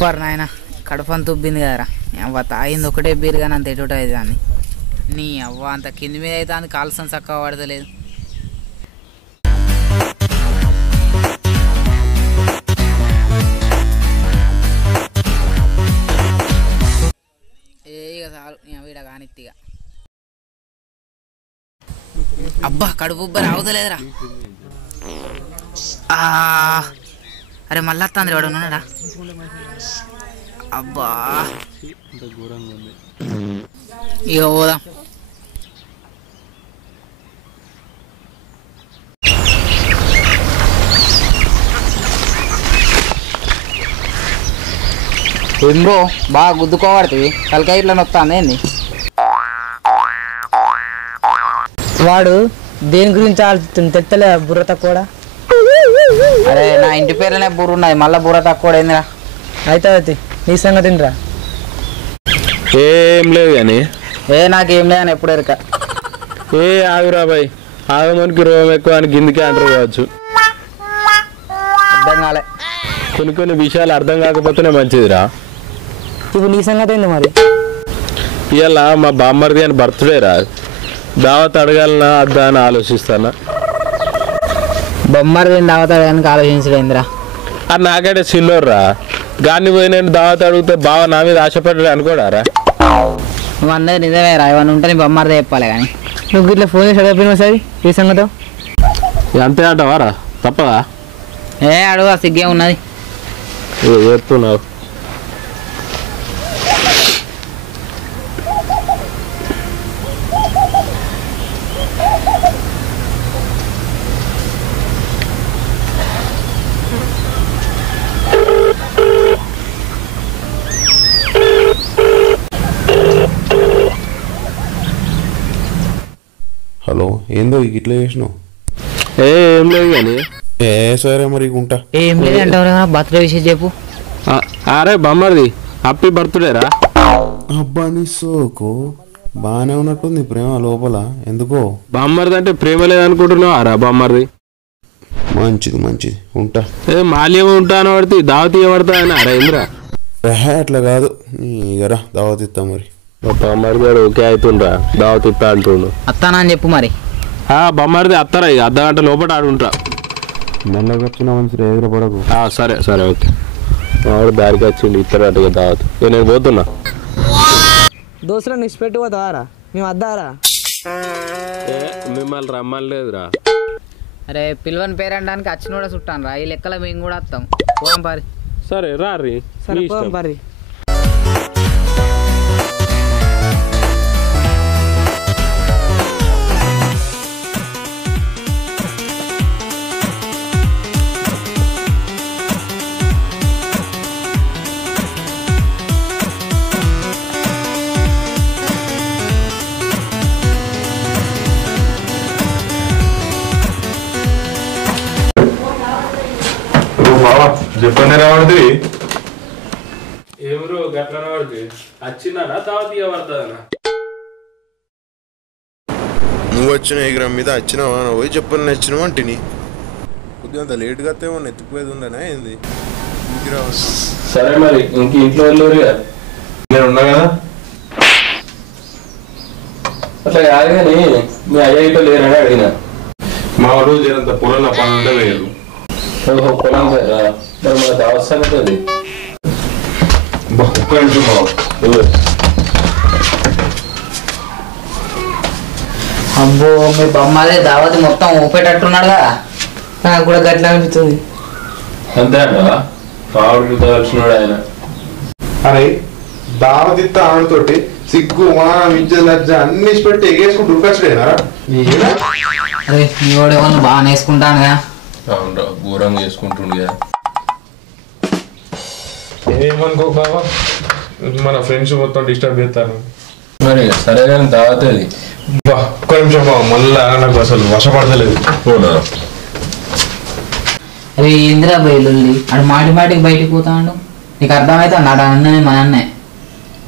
Super నాయన కడుపంత ఉబ్బింది కదరా అవ్వ తాగింది ఒకటే బీరు కానీ అంత ఎటుట అయితే దాన్ని నీ అవ్వ అంత కింది మీద అయితే అంత కాల్సం చక్కగా పడతలేదు ఇక చాలు వీడ కానిత్తిగా అబ్బా కడుపు ఉబ్బ రావుతలేదురా అరే మళ్ళీ వస్తుంది వాడు ఉన్నాడా అబ్బా ఇక పోదాం ఏందో బాగా గుద్దుకోబడుతుంది తలకాయ ఇట్లా నొత్తాంది ఏంది వాడు దేని గురించి ఆలోచిస్తుంది తెత్తలే బుర్ర తక్కువ అరే నా ఇంటి పేరులోనే బుర్ర ఉన్నది మళ్ళీ బుర్ర తక్కువ ఏందిరా అయితే నీ సంగతి తినరా ఏం లేదు కానీ నాకేం లేదని ఎప్పుడు ఎరక ఆగురా బాయ్ ఆగమనికి రోగం ఎక్కువ అని గిందికే అంటారు కావచ్చు అర్థం కాలే కొన్ని విషయాలు అర్థం కాకపోతేనే మంచిదిరా ఇప్పుడు నీ సంగతి ఏంది మరి ఇవాళ మా బామ్మర్ది అని బర్త్డే రా దావత్ అడగాలనా అద్దా అని ఆలోచిస్తానా బొమ్మరు దావతాడానికి ఆలోచించలేదురా అది నాకంటే చిన్నోర్రా గాన్ని పోయి నేను దావత్ అడిగితే బావ నా మీద ఆశపడ్డాడు అనుకోడారా నువ్వు అందరూ నిజమే రా ఏమన్నా ఉంటే నీ బొమ్మరిదే చెప్పాలి కానీ నువ్వు ఇట్లా ఫోన్ చేసి అడగపోయినా సరే ఈ సంగతో అంతే అంటావారా తప్పదా అడుగు సిగ్గే ఉన్నది చెప్తున్నావు హలో ఏందో ఇట్లా చేసినావు ఏం లేదు కానీ సరే మరి ఉంటా ఏం లేదు అంటారు బర్త్డే విషయం చెప్పు అరే బొమ్మర్ది హ్యాపీ బర్త్డే రా అబ్బా నీ సోకు బాగానే ఉన్నట్టుంది ప్రేమ లోపల ఎందుకో బామ్మర్ది అంటే ప్రేమ లేదనుకుంటున్నావు అరా బామ్మర్ది మంచిది ఉంటా మాల్యం ఉంటాను పడితే దావతీయ పడతా అని అరా ఇంద్రా అట్లా కాదు ఇగరా దావత్ ఇస్తా మరి బామ్మర్ది గారు ఓకే అవుతుండ్రా దావత్ ఇస్తా అంటుండు అత్తానా అని చెప్పు మరి బొమ్మర్ది అత్తారా ఇక అర్ధ గంట లోపల ఆడుంటా మెల్లగా వచ్చిన మనిషి ఎదురపడకు సరే ఓకే వాడు దారికి వచ్చిండు ఇస్తారట్టుగా దావత్ నేను పోతున్నా దోస్తులను నిష్పెట్టు పోతావారా మేము వద్దారా మిమ్మల్ని రమ్మని లేదురా అరే పిల్వని పేరంటానికి వచ్చిన కూడా చుట్టాను రా ఈ లెక్కలో మేము కూడా వస్తాం పోదాం పారి సరే రారి సరే పోదాం పరి చెప్పండి రావడిది ఏమరు గట్లన పడితే వచ్చినా దావతీయ పడతాదనా నువ్వు వచ్చిన ఎగ్రామ్ మీద వచ్చినావా పోయి చెప్పని నచ్చినావు అంటిని కొద్దిగా అంత లేట్గా ఏమన్నా ఎత్తుకుపోయేది ఉండనా ఏంది ఇంటికి రావచ్చు సరే మరి ఇంక ఇంట్లో వెళ్ళరు నేను ఉన్నా కదా అట్లా కాదు కానీ మీ అయ్య ఇట్లా లేరని అడిగినా మా వాడు జరంత పొలంలో పని ఉంటే వేయరు ఓహో పొలం కదా మరి మన దావత్ సంగతి అది ఒక్క నిమిషం బాబు అబ్బో మీ బొమ్మదే దావతి మొత్తం ఊపేటట్టున్నాడు కదా నాకు కూడా గట్లా అనిపిస్తుంది అంతే అంటవా పావుడికి తోచినాడు ఆయన అరే దావతిత్త ఆమెతోటి సిగ్గు మానం ఇజ్జత్ లజ్జ అన్ని పెట్టి ఎగేసుకుంటూ ఉరకచ్చుడేనారా అరే మీ వాడు ఏమన్నా బాగా నేసుకుంటాను కదా అవునరా ఘోరంగా చేసుకుంటుండే ఏమనుకో బాబా మన ఫ్రెండ్స్ మొత్తం డిస్టర్బ్ చేస్తాను మరి సరే కానీ దావత్ అది ఒక్క నిమిషం బాబు మళ్ళా నాకు అసలు వశపడతలేదు అరే ఇందిరా బయలుల్లి అడు మాటికి బయటికి పోతాడు నీకు అర్థమైతే నాడు అన్నది మా అన్నే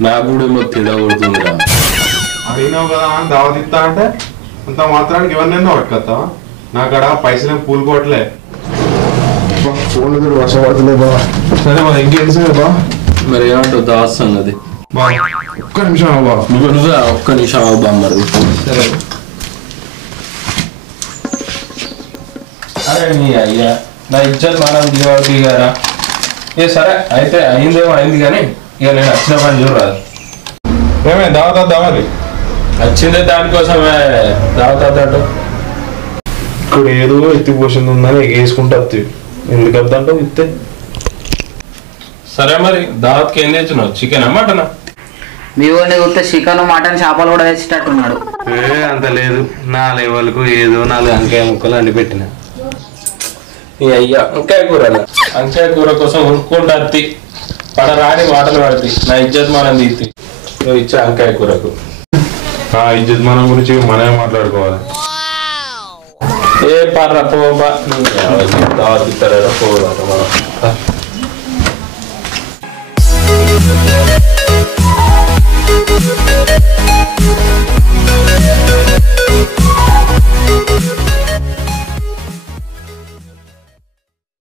నాకు కూడా ఏమో తిడగొడుతుందిరా అడిగినావు కదా అని దావతిత్తా అంటే అంత మాత్రానికి ఎవరినైనా పట్టుకొస్తావా నాకడ పైసలు పూలుకోవట్లే ఫోన్లు కూడా వశపడతలే బాబా సరే మరి ఇంకేంటి బా మరి ఏమంటావు దావత్ సంగతి? ఒక్క నిమిషం అవ్వ. నువ్వే ఒక్క నిమిషం అవ్వ బామ్మర్ది. సరే. అరే నీ అయ్యా నా ఇజ్జత్ మనం దిగారా. ఏ సరే అయితే అయిందేమో అయింది కానీ ఇక నేను వచ్చిన పని చూడరాదు. ఏమే దావతా మరి వచ్చిందే దానికోసమే దావతాడు. ఇక్కడ ఏదో ఎత్తిపోసింది ఉందని వేసుకుంటా ఎందుకు వద్దంటావు ఇస్తే. సరే మరి దావత్కి ఏం తెచ్చినావు? చికెనా మటనా? మీ ఊరిని చూస్తే చికెన్ మటన్ చేపలు కూడా తెచ్చేటట్టున్నాడు. అంత లేదు నా లెవెల్కు ఏదో 4 వంకాయ ముక్కలు అండి పెట్టిన. అయ్యా వంకాయ కూర వంకాయ కూర కోసం ఉరుక్కుంటా అత్తి పడరాని మాటలు పడుతుంది. నా ఇజ్జత్ మనం తీతి నువ్వు ఇచ్చే వంకాయ కూరకు. ఆ ఇజ్జత్ మనం గురించి మనమే మాట్లాడుకోవాలి. ఏ పర్ర పోబా దావత్ ఇస్తారా పోదా మనం.